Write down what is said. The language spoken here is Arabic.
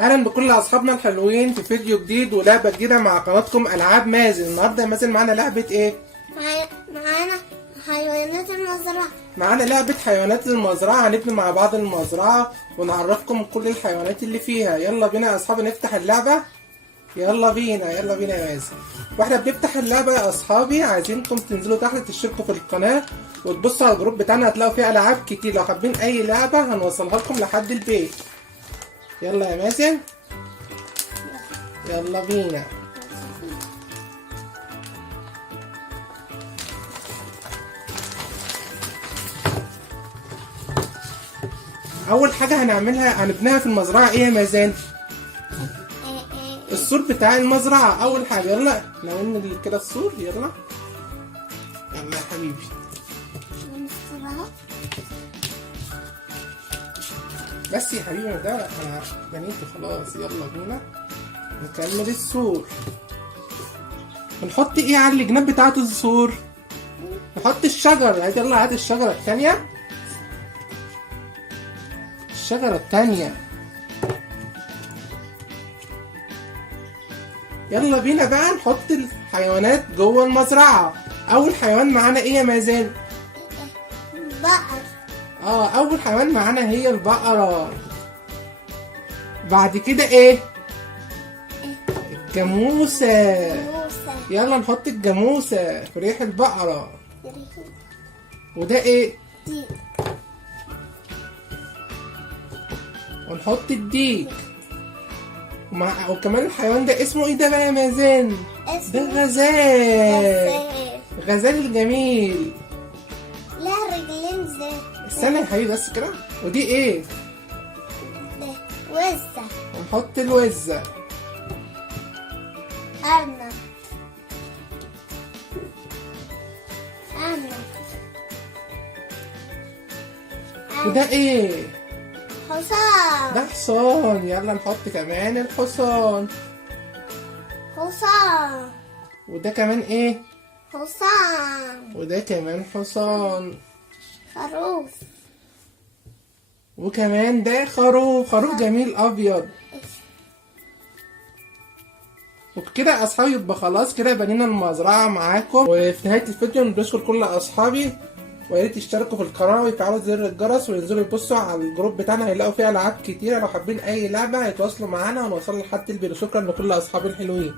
اهلا بكل اصحابنا الحلوين في فيديو جديد ولعبه جديده مع قناتكم العاب مازن. النهارده يا مازن معانا لعبه ايه؟ معانا حيوانات المزرعه. معانا لعبه حيوانات المزرعه. هنبني مع بعض المزرعه ونعرفكم كل الحيوانات اللي فيها. يلا بينا يا اصحابي نفتح اللعبه. يلا بينا يا مازن. واحنا بنفتح اللعبه يا اصحابي عايزينكم تنزلوا تحت تشتركوا في القناه وتبصوا على الجروب بتاعنا، هتلاقوا فيه العاب كتير. لو حابين اي لعبه هنوصلها لكم لحد البيت. يلا يا مازن يلا بينا. اول حاجه هنعملها هنبنيها في المزرعه ايه يا مازن؟ السور بتاع المزرعه. اول حاجه يلا نعمل كده السور. يلا يا حبيبي. بس يا حبيبي ده انا بنيته خلاص. يلا بينا نكمل السور. نحط ايه على الجناب بتاعه السور؟ نحط الشجر. يلا هات الشجره الثانيه. الشجره الثانيه. يلا بينا بقى نحط الحيوانات جوه المزرعه. اول حيوان معانا ايه يا مازن؟ بقر. اول حيوان معانا هي البقره. بعد كده ايه؟ الجاموسه. يلا نحط الجاموسه في ريح البقره. وده ايه؟ ونحط الديك. وكمان الحيوان ده اسمه ايه ده بقى يا مازن؟ ده غزال. غزال الجميل. لا رجلين زي. استنى يا حبيبي بس كده. ودي ايه؟ وزة. ونحط الوزة. أرنب. وده ايه؟ حصان. ده حصان. يلا نحط كمان الحصان. حصان. وده كمان ايه؟ حصان. وده كمان حصان. خروف. وكمان ده خروف. خروف جميل ابيض. وبكده يا اصحابي يبقى خلاص كده بنينا المزرعه معاكم. وفي نهايه الفيديو بشكر كل اصحابي، ويا ريت تشتركوا في القناه ويفعلوا زر الجرس وينزلوا يبصوا على الجروب بتاعنا، هيلاقوا فيه العاب كتيره. لو حابين اي لعبه هيتواصلوا معانا ونوصل لحد البيت. شكرا لكل اصحابي الحلوين.